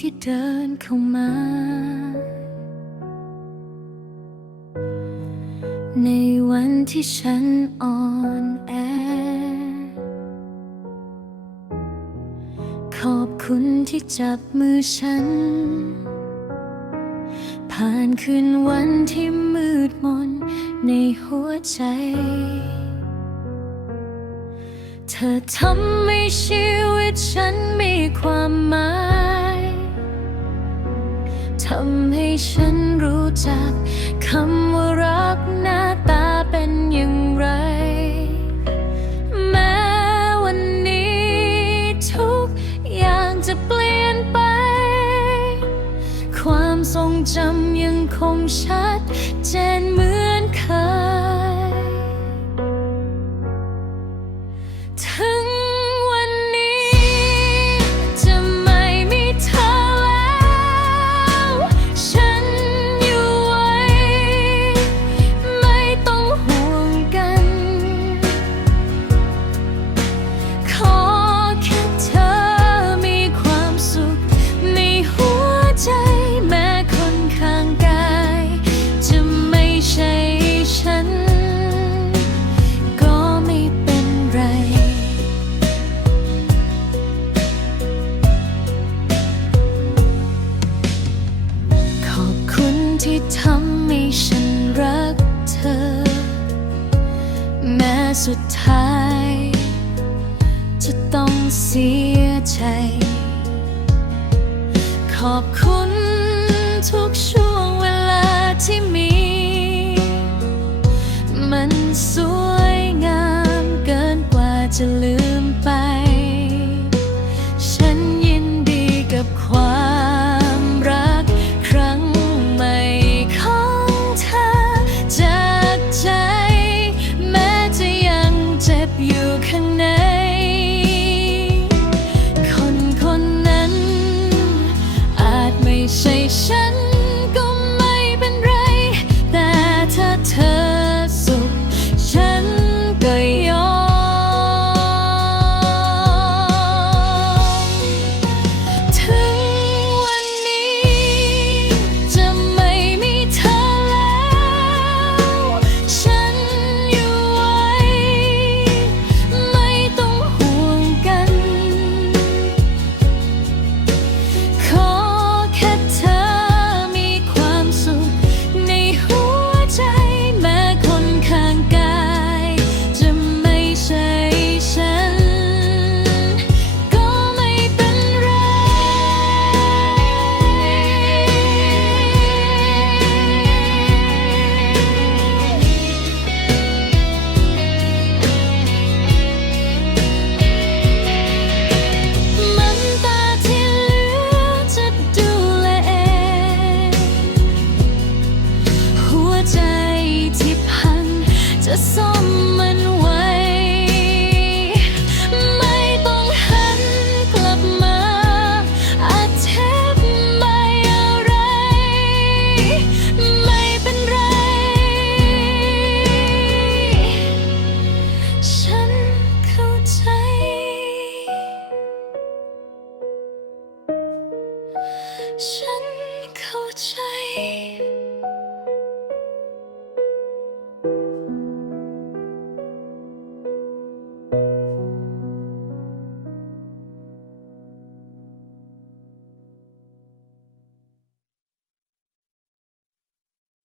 ที่เดินเข้ามา ในวันที่ฉันอ่อนแอ ขอบคุณที่จับมือฉัน ผ่านคืนวันที่มืดมนในหัวใจ เธอทำให้ชีวิตฉันมีความหมาย ทำให้ฉันรู้จักคำว่ารักหน้าตาเป็นอย่างไร แม้วันนี้ทุกอย่างจะเปลี่ยนไป ความทรงจำยังคงชั แม้สุดท้าย จะต้องเสียใจ ขอบคุณทุกช่วงเวลาที่มี มันสวยงามเกินกว่าจะลืม